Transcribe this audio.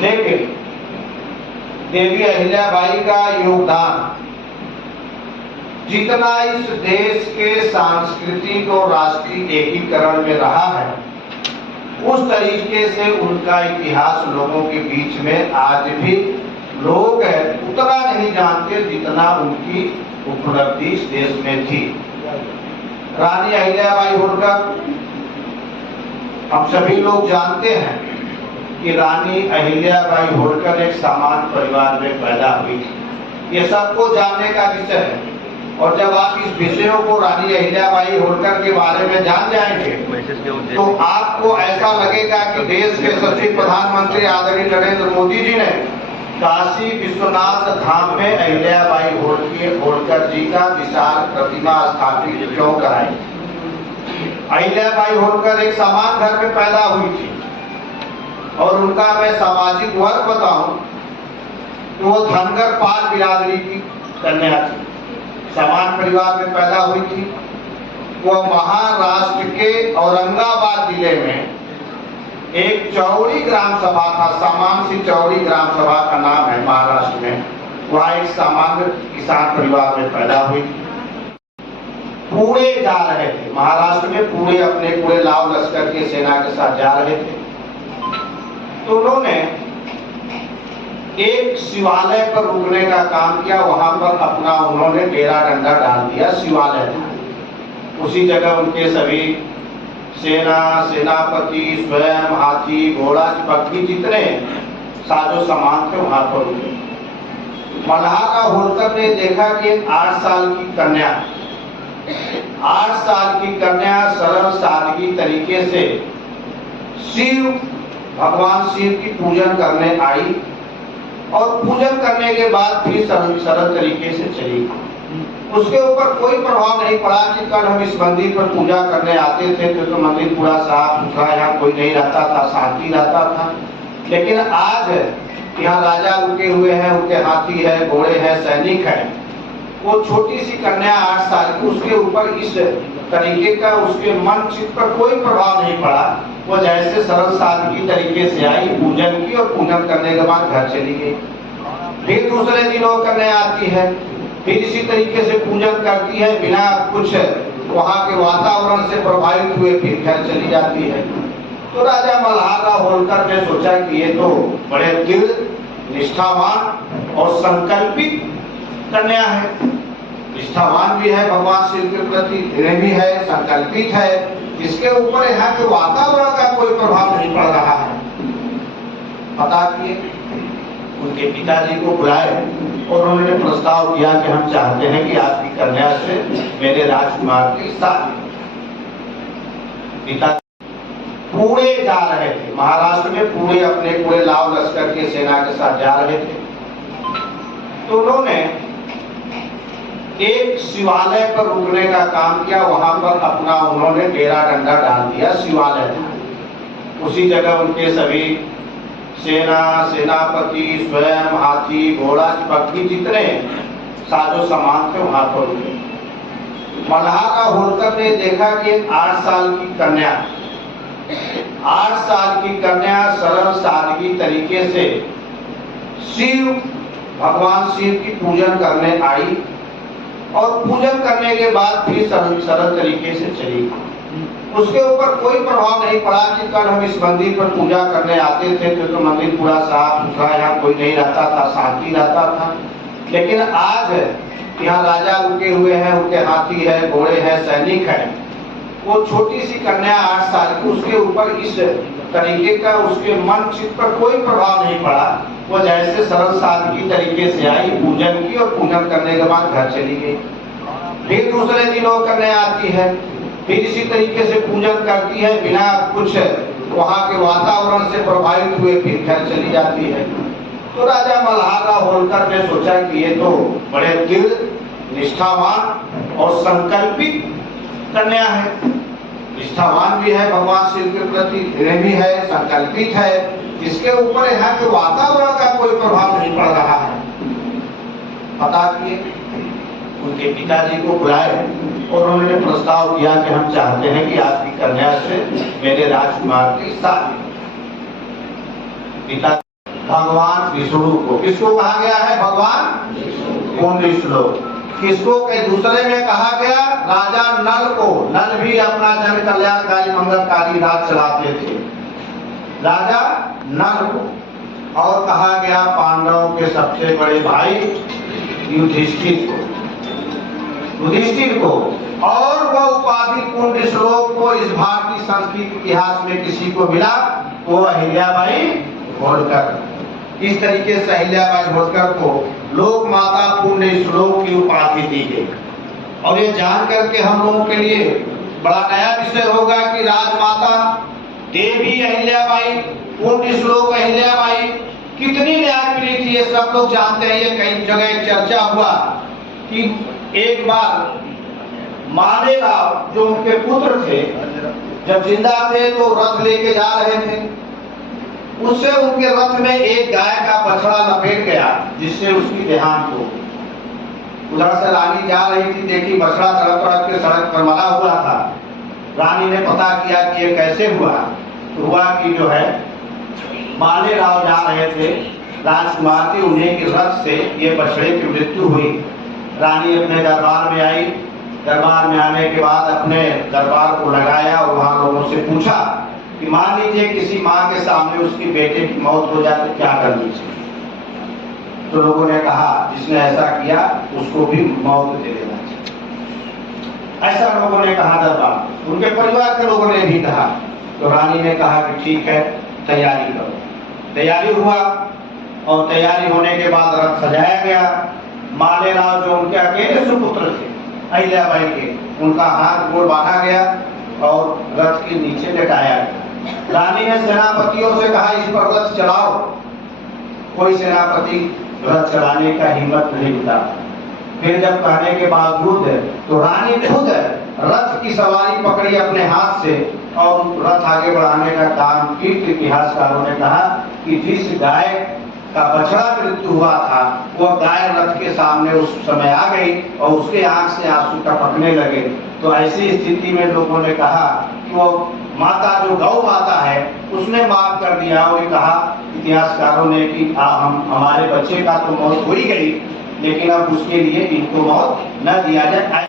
लेकिन देवी अहिल्याबाई का योगदान जितना इस देश के सांस्कृतिक और राष्ट्रीय एकीकरण में रहा है, उस तरीके से उनका इतिहास लोगों के बीच में आज भी लोग उतना नहीं जानते जितना उनकी उपलब्धि इस देश में थी। रानी अहिल्याबाई होलकर, हम सभी लोग जानते हैं कि रानी अहिल्याबाई होलकर एक सामान्य परिवार में पैदा हुई थी। ये सबको जानने का विषय है। और जब आप इस विषयों को रानी अहिल्याबाई होलकर के बारे में जान जाएंगे तो आपको ऐसा लगेगा कि देश के सचिव प्रधानमंत्री आदरणीय नरेंद्र मोदी जी ने काशी विश्वनाथ धाम में अहिल्याबाई होलकर जी का विशाल प्रतिमा स्थापित क्यों कराई। अहिल्याबाई होलकर एक सामान्य घर में पैदा हुई थी और उनका मैं सामाजिक वर्ग बताऊं तो वो धनगर पाल बिरादरी की कन्या थी। सामान्य परिवार में पैदा हुई थी। वह महाराष्ट्र के औरंगाबाद जिले में एक चौड़ी ग्राम सभा था, सामान्य सी चौड़ी ग्राम सभा का नाम है महाराष्ट्र में। वह एक सामान्य किसान परिवार में पैदा हुई। पूरे जा रहे थे महाराष्ट्र में, पूरे अपने पूरे लाव लश्कर के सेना के साथ जा रहे थे। तो उन्होंने एक शिवालय पर रुकने का काम किया। वहां पर अपना उन्होंने डेरा डंडा डाल दिया। शिवालय था, उसी जगह उनके सभी सेना, सेनापति, स्वयं, हाथी, घोड़ा, पक्षी जितने साजो सामान थे वहां पर रुके। मल्हारा होलकर ने देखा कि एक 8 साल की कन्या, 8 साल की कन्या सरल सादगी तरीके से शिव, भगवान शिव की पूजन करने आई और पूजन करने के बाद फिर सरल तरीके से चली। उसके ऊपर कोई प्रभाव नहीं पड़ा कि कल हम इस मंदिर पर पूजा करने आते थे तो मंदिर पूरा साफ सुथरा, यहाँ कोई नहीं रहता था, शांति रहता था। लेकिन आज यहाँ राजा रुके हुए हैं, उनके हाथी है, घोड़े हैं, सैनिक है। वो छोटी सी कन्या 8 साल की, उसके ऊपर इस तरीके का उसके मन चित्त पर कोई प्रभाव नहीं पड़ा। वो जैसे सरल सादगी तरीके से आई, पूजन की और पूजन करने के बाद घर चली गई। फिर दूसरे दिन वो कन्या आती है, फिर इसी तरीके से पूजन करती है, बिना कुछ वहाँ के वातावरण से प्रभावित हुए फिर घर चली जाती है। तो राजा मल्हारा होलकर ने सोचा कि ये तो बड़े दृढ़, निष्ठावान और संकल्पित कन्या है। निष्ठावान भी है भगवान शिव के प्रति, दृढ़ भी है, संकल्पित है, जिसके ऊपर यहाँ के वातावरण का कोई प्रभाव नहीं पड़ रहा है। पता किए, उनके पिताजी को बुलाए और उन्होंने प्रस्ताव किया कि हम चाहते हैं कि आपकी कन्या से मेरे राजकुमार की शादी। पिता पूरे जा रहे थे महाराष्ट्र में, पूरे अपने पूरे लाव लश्कर के सेना के साथ जा रहे थे। तो उन्होंने एक शिवालय पर रुकने का काम किया। वहां पर अपना उन्होंने डेरा डंडा डाल दिया। शिवालय था, उसी जगह उनके सभी सेना, सेनापति, स्वयं, हाथी, घोड़ा, पक्षी जितने साजो सामान थे वहां पर रुके। मल्हारा होलकर ने देखा कि एक 8 साल की कन्या, 8 साल की कन्या सरल सादगी तरीके से शिव, भगवान शिव की पूजन करने आई और पूजन करने के बाद फिर सरल तरीके से चली। उसके ऊपर कोई प्रभाव नहीं पड़ा कि कल हम इस मंदिर पर पूजा करने आते थे तो मंदिर पूरा साफ सुथरा, यहाँ कोई नहीं रहता था, शांति रहता था। लेकिन आज यहाँ राजा रुके हुए हैं, उनके हाथी है, घोड़े हैं, सैनिक है। वो छोटी सी कन्या 8 साल की, उसके ऊपर इस तरीके का उसके मन चित्त पर कोई प्रभाव नहीं पड़ा। वो जैसे सरल सादगी तरीके से आई, पूजन की और पूजन करने के बाद घर चली गई। फिर दूसरे दिन वो कन्या आती है, फिर इसी तरीके से पूजन करती है, बिना कुछ वहाँ के वातावरण से प्रभावित हुए फिर घर चली जाती है। तो राजा मल्हारा होलकर ने सोचा कि ये तो बड़े दृढ़, निष्ठावान और संकल्पित कन्या है। निष्ठावान भी है भगवान शिव के प्रति, दृढ़ भी है, संकल्पित है, जिसके ऊपर यहाँ के वातावरण का कोई प्रभाव नहीं पड़ रहा है। पता किए, उनके पिताजी को बुलाए और उन्होंने प्रस्ताव किया कि हम चाहते हैं कि आपकी कन्या से मेरे राजकुमार की शादी। पिता भगवान विष्णु को। किसको कहा गया है? भगवान पुण्य श्लोक। किसको के दूसरे में कहा गया? राजा नल को। नल भी अपना जन कल्याणकारी मंगलकारी राज चलाते थे, राजा नल को। और कहा गया पांडवों के सबसे बड़े भाई युधिष्ठिर को। और वह उपाधि पुण्य श्लोक को इस भारतीय संस्कृत इतिहास में किसी को मिला? वो अहिल्याबाई होलकर। इस तरीके से अहिल्याबाई होलकर को लोक माता पुण्य श्लोक की उपाधि दी गई। और ये जान करके हम लोगों के लिए बड़ा नया विषय होगा कि राजमाता देवी अहिल्याबाई, पुण्य श्लोक अहिल्याबाई कितनी न्यायप्रिय थी, ये सब लोग जानते हैं। ये कई जगह चर्चा हुआ कि एक बार मालेराव जो उनके पुत्र थे, जब जिंदा थे तो रथ लेके जा रहे थे, उससे उनके रथ में एक गाय का बछड़ा लपेट गया, जिससे उसकी देहांत हो। उधर से रानी जा रही थी, देखी बछड़ा तड़प तड़प के सड़क पर मरा हुआ था। रानी ने पता किया कि ये कैसे हुआ, तो हुआ कि जो है मालेराव जा रहे थे, राजकुमार थी, उन्हीं के रथ से ये बछड़े की मृत्यु हुई। रानी अपने दरबार में आई। दरबार में आने के बाद अपने दरबार को लगाया और वहां लोगों से पूछा कि मान लीजिए किसी माँ के सामने उसकी बेटे की मौत हो जाए तो क्या करनी चाहिए? तो लोगों ने कहा जिसने ऐसा किया उसको भी मौत दे देना चाहिए। ऐसा लोगों ने कहा दरबार, उनके परिवार के लोगों ने भी कहा। तो रानी ने कहा कि ठीक है, तैयारी करो। तैयारी हुआ और तैयारी होने के बाद रथ सजाया गया। मालेराव जो उनके अकेले सुपुत्र थे अहिल्याबाई के, उनका हाथ गोड़ बांधा गया और रथ के नीचे लेटाया गया। रानी ने सेनापतियों से कहा इस पर रथ चलाओ। कोई सेनापति रथ चलाने का हिम्मत नहीं जुटा। फिर जब कहने के बावजूद तो रानी खुद रथ की सवारी पकड़ी अपने हाथ से और रथ आगे बढ़ाने का काम की। इतिहासकारों ने कहा कि जिस गाय का बछड़ा मृत्यु हुआ था, वह गाय रथ के सामने उस समय आ गई और उसके आंख से आंसू टपकने लगे। तो ऐसी स्थिति में लोगों ने कहा कि वो माता जो गौ माता है उसने माफ कर दिया। और कहा इतिहासकारों ने कि हम हमारे बच्चे का तो मौत हो ही गई, लेकिन अब उसके लिए इनको मौत न दिया जाए।